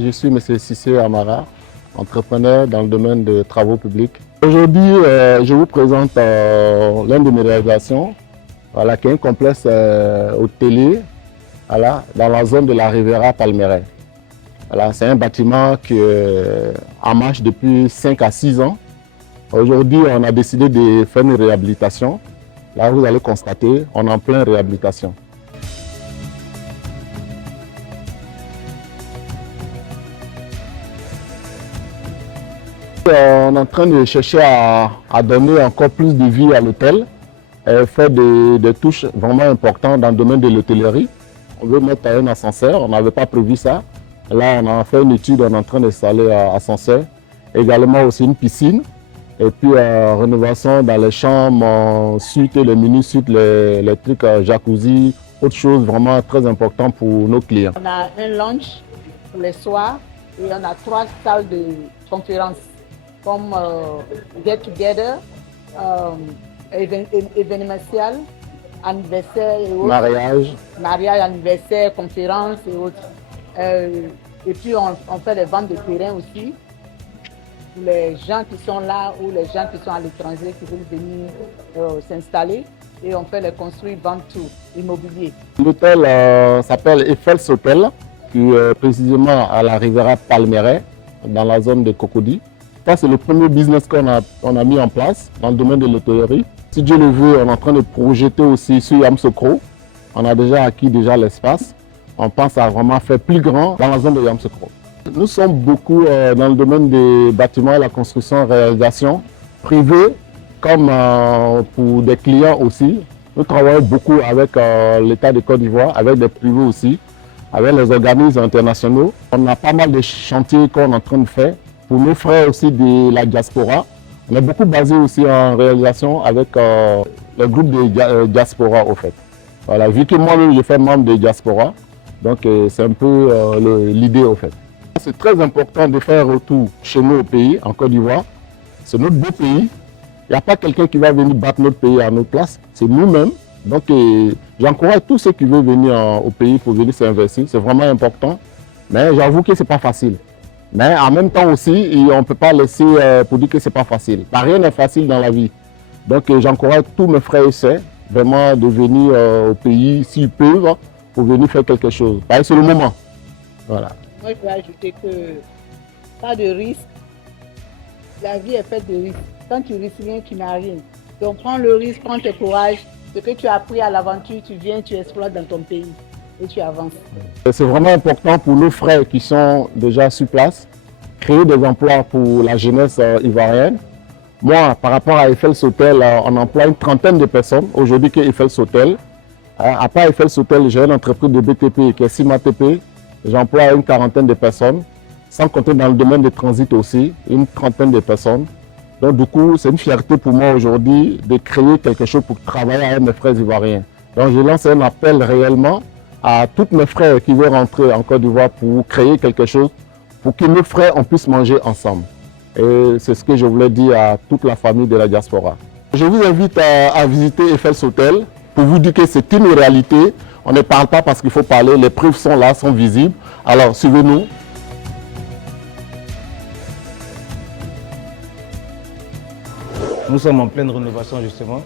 Je suis M. Cissé Amara, entrepreneur dans le domaine des travaux publics. Aujourd'hui, je vous présente l'une de mes réalisations, voilà, qui est un complexe hôtelier voilà, dans la zone de la Riviera Palmeraie. Voilà, c'est un bâtiment qui est en marche depuis 5 à 6 ans. Aujourd'hui, on a décidé de faire une réhabilitation. Là, vous allez constater, on est en pleine réhabilitation. On est en train de chercher à donner encore plus de vie à l'hôtel, faire des touches vraiment importantes dans le domaine de l'hôtellerie. On veut mettre un ascenseur, on n'avait pas prévu ça. Là, on a fait une étude, on est en train d'installer un ascenseur. Également aussi une piscine. Et puis rénovation dans les chambres, suite, les mini-suites, les trucs jacuzzi, autre chose vraiment très important pour nos clients. On a un lunch pour les soirs et on a 3 salles de conférence comme Get Together, événementiel, anniversaire et autres. Mariage, anniversaire, conférence et autres. Et puis on fait les ventes de terrain aussi. Pour les gens qui sont là ou les gens qui sont à l'étranger qui veulent venir s'installer. Et on fait les construire, vendre tout, immobilier. L'hôtel s'appelle Eiffels Hotel, qui est précisément à la Riviera Palmeraie, dans la zone de Cocody. Ça, c'est le premier business qu'on a mis en place dans le domaine de l'hôtellerie. Si Dieu le veut, on est en train de projeter aussi sur Yamoussoukro. On a déjà acquis l'espace. On pense à vraiment faire plus grand dans la zone de Yamoussoukro. Nous sommes beaucoup dans le domaine des bâtiments et la construction et réalisation privée, comme pour des clients aussi. Nous travaillons beaucoup avec l'État de Côte d'Ivoire, avec des privés aussi, avec les organismes internationaux. On a pas mal de chantiers qu'on est en train de faire pour nos frères aussi de la diaspora. On est beaucoup basé aussi en réalisation avec le groupe de diaspora au fait. Voilà, vu que moi-même je fais membre de diaspora, donc c'est un peu l'idée au fait. C'est très important de faire un retour chez nous au pays, en Côte d'Ivoire. C'est notre beau pays. Il n'y a pas quelqu'un qui va venir battre notre pays à notre place. C'est nous-mêmes. Donc j'encourage tous ceux qui veulent venir au pays pour venir s'investir. C'est vraiment important. Mais j'avoue que ce n'est pas facile. Mais en même temps aussi, on ne peut pas laisser pour dire que ce n'est pas facile. Rien n'est facile dans la vie. Donc j'encourage tous mes frères et sœurs vraiment de venir au pays s'ils peuvent pour venir faire quelque chose. C'est le moment. Voilà. Moi, je peux ajouter que pas de risque. La vie est faite de risques. Quand tu risques rien, tu n'as rien. Donc prends le risque, prends tes courage. Ce que tu as appris à l'aventure, tu viens, tu exploites dans ton pays et tu avances. C'est vraiment important pour nos frères qui sont déjà sur place, créer des emplois pour la jeunesse ivoirienne. Moi, par rapport à Eiffels Hotel, on emploie une trentaine de personnes aujourd'hui que Eiffels Hotel. À part Eiffels Hotel, j'ai une entreprise de BTP qui est CIMATP. J'emploie une quarantaine de personnes, sans compter dans le domaine des transits aussi, une trentaine de personnes. Donc du coup, c'est une fierté pour moi aujourd'hui de créer quelque chose pour travailler avec mes frères ivoiriens. Donc je lance un appel réellement à tous mes frères qui veulent rentrer en Côte d'Ivoire pour créer quelque chose, pour que nos frères on puisse manger ensemble. Et c'est ce que je voulais dire à toute la famille de la diaspora. Je vous invite à visiter Eiffels Hotel pour vous dire que c'est une réalité. On ne parle pas parce qu'il faut parler, les preuves sont là, sont visibles. Alors, suivez-nous. Nous sommes en pleine rénovation justement.